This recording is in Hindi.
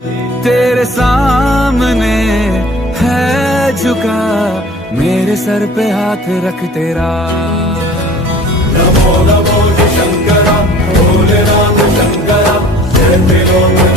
तेरे सामने है झुका, मेरे सर पे हाथ रख तेरा। नमो नमो शंकरा, भोलेनाथ शंकरा, जय मेलो